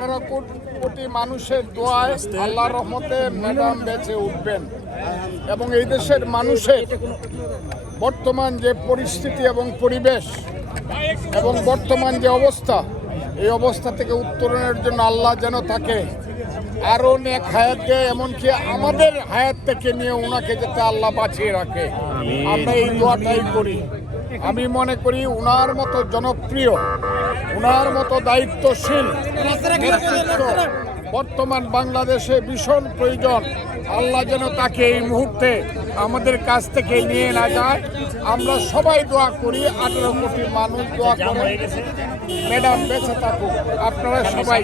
18 কোটি মানুষের দোয়ায় আল্লাহর রহমতে ম্যাডাম বেঁচে উঠবেন এবং এই দেশের মানুষের বর্তমান যে পরিস্থিতি এবং পরিবেশ এবং বর্তমান যে অবস্থা, এই অবস্থা থেকে উত্তরণের জন্য আল্লাহ যেন তাকে আরও নেক হায়াত দেয়, এমনকি আমাদের হায়াত থেকে নিয়ে ওনাকে যাতে আল্লাহ বাঁচিয়ে রাখে, আমরা এই দোয়াটাই করি। আমি মনে করি ওনার মতো জনপ্রিয়, ওনার মতো দায়িত্বশীল নেতৃত্ব বর্তমান বাংলাদেশে ভীষণ প্রয়োজন। আল্লাহ যেন তাকে এই মুহূর্তে আমাদের কাছ থেকে নিয়ে না যায়। আমরা সবাই দোয়া করি, 18 কোটি মানুষ দোয়া করে ম্যাডাম বেঁচে থাকুক। আপনারা সবাই